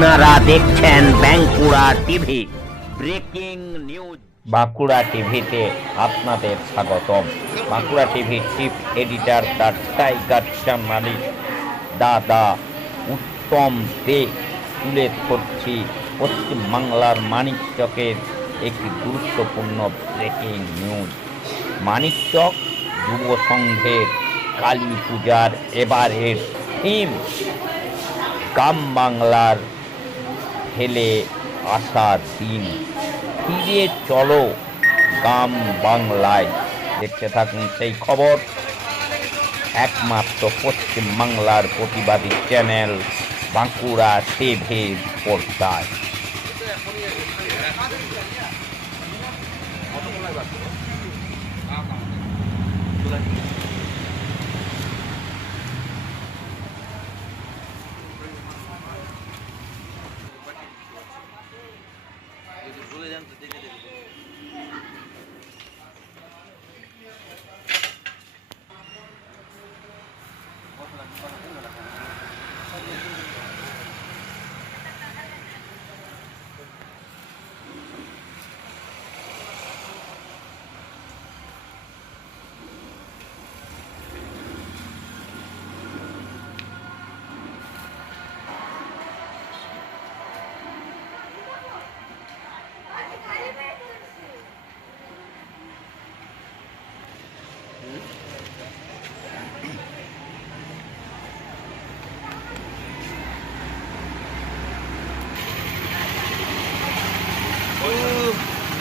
আপনারা দেখছেন Bankura TV. Breaking news. Bankura টিভিতে আপনাদের স্বাগতম। বাঁকুড়া টিভি চিফ এডিটর তার টাইগার মালিক, দাদা উত্তম দে, তুলে ধরছি পশ্চিমবাংলার মানিকচকের একটি গুরুত্বপূর্ণ ব্রেকিং নিউজ। মানিকচক যুব সংঘের কালী পূজার এবারের থিম, গ্রাম বাংলার ফেলে আসার দিন। ফিরে চলো গ্রাম বাংলায়? দেখতে থাকুন সেই খবর। একমাত্র পশ্চিম বাংলার প্রতিবাদী চ্যানেল বাঁকুড়া টিভির পর্দায়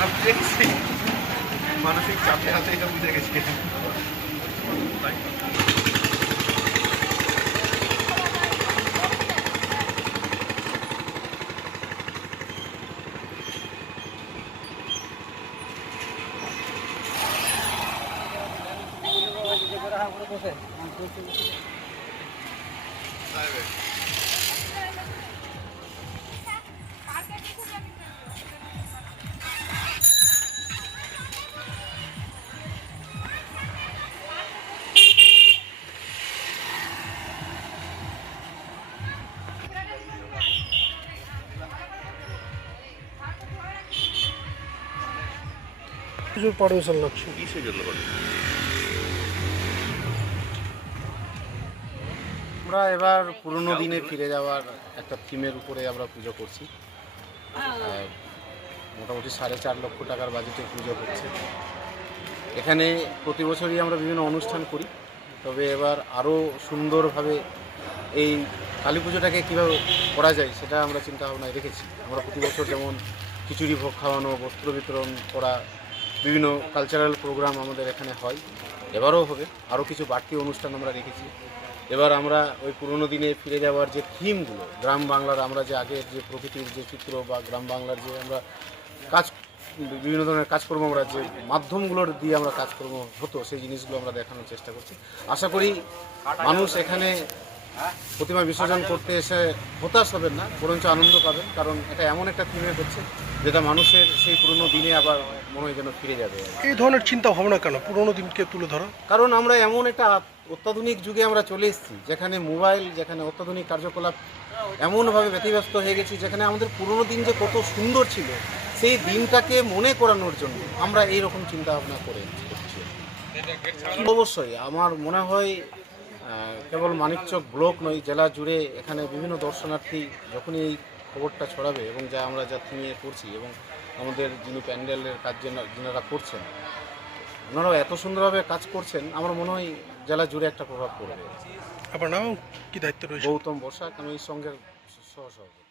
আমি মানসিক চাপে আছে এটা বুঝে গেছি। প্রচুর পারমিশন লাগছে। কিসের জন্য আমরা এবার পুরনো দিনে ফিরে যাওয়ার একটা থিমের উপরে আমরা পুজো করছি। আর মোটামুটি সাড়ে চার লক্ষ টাকার বাজেটে পুজো হচ্ছে। এখানে প্রতি বছরই আমরা বিভিন্ন অনুষ্ঠান করি। তবে এবার আরও সুন্দরভাবে এই কালী পুজোটাকে কীভাবে করা যায় সেটা আমরা চিন্তা ভাবনায় রেখেছি। আমরা প্রতি বছর যেমন খিচুড়ি ভোগ খাওয়ানো বস্ত্র বিতরণ করা বিভিন্ন কালচারাল প্রোগ্রাম আমাদের এখানে হয়। এবারও হবে। আরও কিছু বাড়তি অনুষ্ঠান আমরা রেখেছি। এবার আমরা ওই পুরনো দিনে ফিরে যাওয়ার যে থিমগুলো, গ্রাম বাংলার আমরা যে আগের যে প্রকৃতির যে চিত্র বা গ্রাম বাংলার যে আমরা কাজ, বিভিন্ন ধরনের কাজকর্ম আমরা যে মাধ্যমগুলোর দিয়ে আমরা কাজকর্ম হতো, সেই জিনিসগুলো আমরা দেখানোর চেষ্টা করছি। আশা করি মানুষ এখানে প্রতিমা বিসর্জন করতে এসে হতাশ হবেন না বরঞ্চ আনন্দ পাবেন কারণ এটা এমন একটা থিমে হচ্ছে যেটা মানুষের সেই পুরনো দিনে আবার মনে হয় যেন ফিরে যাবে এই ধরনের চিন্তা ভাবনা কেন? পুরনো দিনকে তুলে ধরা। কারণ আমরা এমন একটা অত্যাধুনিক যুগে আমরা চলে এসেছি যেখানে মোবাইল যেখানে অত্যাধুনিক কার্যকলাপ এমনভাবে ব্যতিব্যস্ত হয়ে গেছি যেখানে আমাদের পুরনো দিন যে কত সুন্দর ছিল সেই দিনটাকে মনে করানোর জন্য আমরা এই রকম চিন্তা ভাবনা করে অবশ্যই আমার মনে হয় কেবল মানিকচক ব্লক নয় জেলা জুড়ে এখানে বিভিন্ন দর্শনার্থী যখনই এই খবরটা ছড়াবে এবং যা আমরা যা নিয়ে করছি এবং আমাদের যিনি প্যান্ডেলের কাজ যেনা- যিনারা করছেন ওনারাও এত সুন্দরভাবে কাজ করছেন আমার মনে হয় জেলা জুড়ে একটা প্রভাব পড়বে। আপনার নাম? কি দায়িত্ব রয়েছে? গৌতম বসাক আমি এই সঙ্গের সহ সভাপতি